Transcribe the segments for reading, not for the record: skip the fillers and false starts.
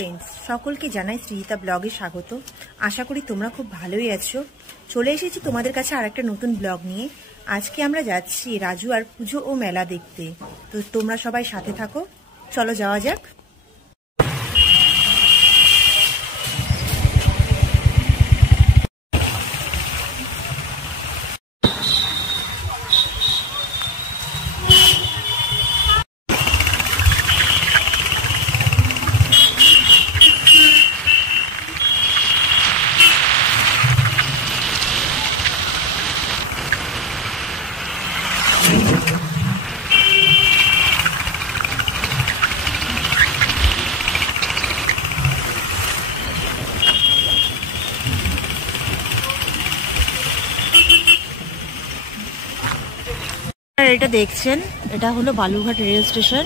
Friends, সকলকে জানাই সৃজিতা ব্লগে স্বাগত। আশা করি তোমরা খুব ভালোই আছো। চলে এসেছি তোমাদের কাছে আর একটা নতুন ব্লগ নিয়ে। আজকে আমরা যাচ্ছি রাজু আর পুজো ও মেলা দেখতে। তো তোমরা সবাই সাথে থাকো, চলো যাওয়া যাক। এটা দেখছেন, এটা হলো বালুরঘাট রেল স্টেশন,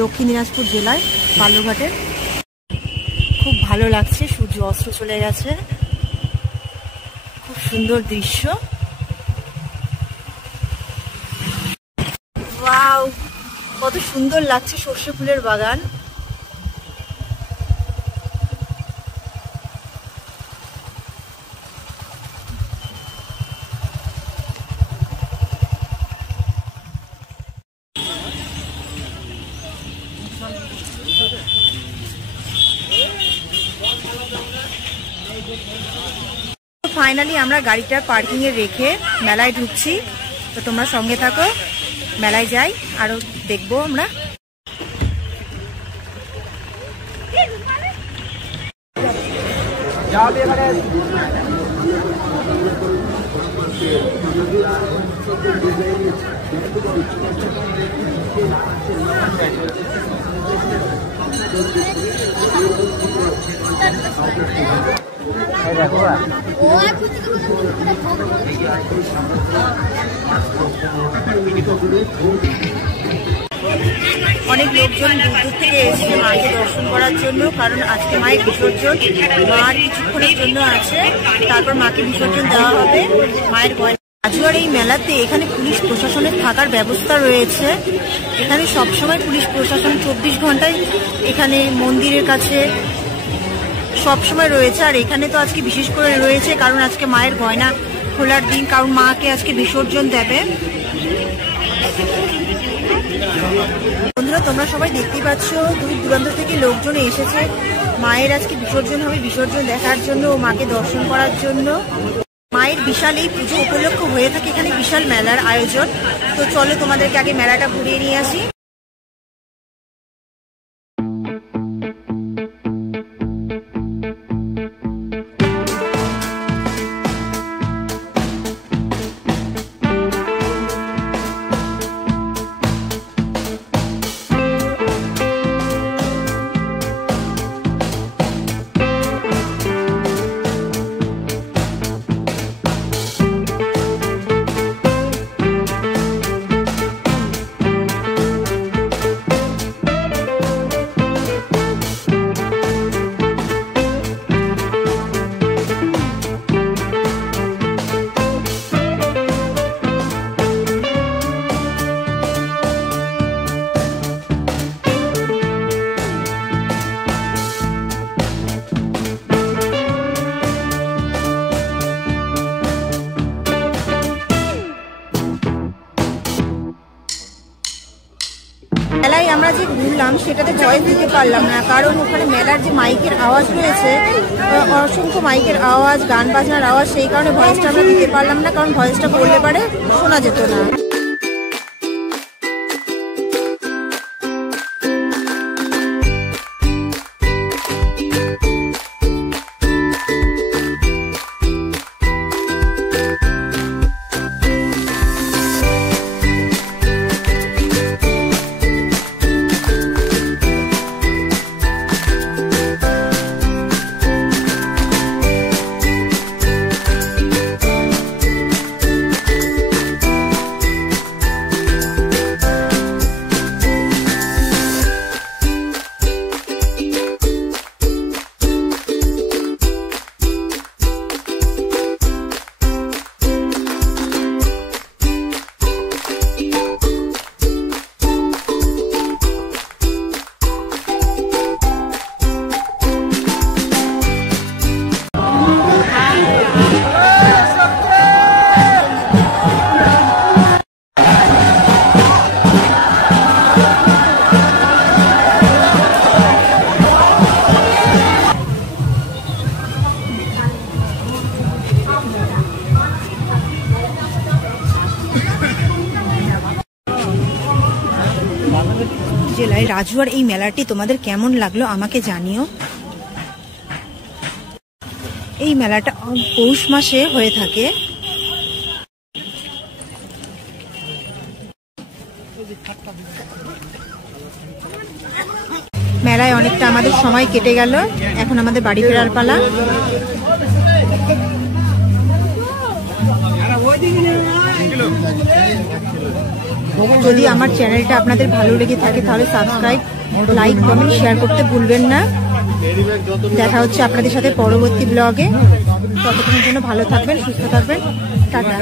দক্ষিণ দিনাজপুর জেলায় বালুরঘাটের। খুব ভালো লাগছে, সূর্য অস্ত চলে গেছে, খুব সুন্দর দৃশ্য। ওয়াও, কত সুন্দর লাগছে সর্ষে ফুলের বাগান। ফাইনালি আমরা গাড়িটা পার্কিং এ রেখে মেলায় ঢুকছি। তো তোমরা সঙ্গে থাকো, মেলায় যাই, আরো দেখবো আমরা। অনেক লোকজন দূর দূর থেকে এসেছে মাকে দর্শন করার জন্য, কারণ আজকে মায়ের বিসর্জন। মার কিছুক্ষণের জন্য আছে, তারপর মাকে বিসর্জন দেওয়া হবে। মায়ের রাজুয়ার এই মেলাতে এখানে পুলিশ প্রশাসনের থাকার ব্যবস্থা রয়েছে। এখানে সবসময় পুলিশ প্রশাসন 24 ঘন্টায় এখানে মন্দিরের কাছে সবসময় রয়েছে। আর এখানে তো আজকে বিশেষ করে রয়েছে, কারণ আজকে মায়ের গয়না খোলার দিন, কারণ মাকে আজকে বিসর্জন দেবে। বন্ধুরা, তোমরা সবাই দেখতেই পাচ্ছ, দূর দূরান্ত থেকে লোকজন এসেছে মায়ের আজকে বিসর্জন হবে, বিসর্জন দেখার জন্য ও মাকে দর্শন করার জন্য। মায়ের বিশাল এই পুজো উপলক্ষ হয়ে থাকে এখানে বিশাল মেলার আয়োজন। তো চলো তোমাদেরকে আগে মেলাটা ঘুরিয়ে নিয়ে আসি। মেলায় আমরা যে ঘুরলাম সেটাতে ভয়েস দিতে পারলাম না, কারণ ওখানে মেলার যে মাইকের আওয়াজ রয়েছে, অসংখ্য মাইকের আওয়াজ, গান বাজনার আওয়াজ, সেই কারণে ভয়েসটা আমরা দিতে পারলাম না, কারণ ভয়েসটা করলে পারে শোনা যেত না। জেলায় রাজুয়ার এই মেলাটি তোমাদের কেমন লাগলো আমাকে জানিও। এই মেলাটা পৌষ মাসে হয়ে থাকে। মেলায় অনেকটা আমাদের সময় কেটে গেল, এখন আমাদের বাড়ি ফেরার পালা। যদি আমার চ্যানেলটা আপনাদের ভালো লেগে থাকে তাহলে সাবস্ক্রাইব, লাইক, কমেন্ট, শেয়ার করতে ভুলবেন না। দেখা হচ্ছে আপনাদের সাথে পরবর্তী ব্লগে। ততক্ষণের জন্য ভালো থাকবেন, সুস্থ থাকবেন, টাটা।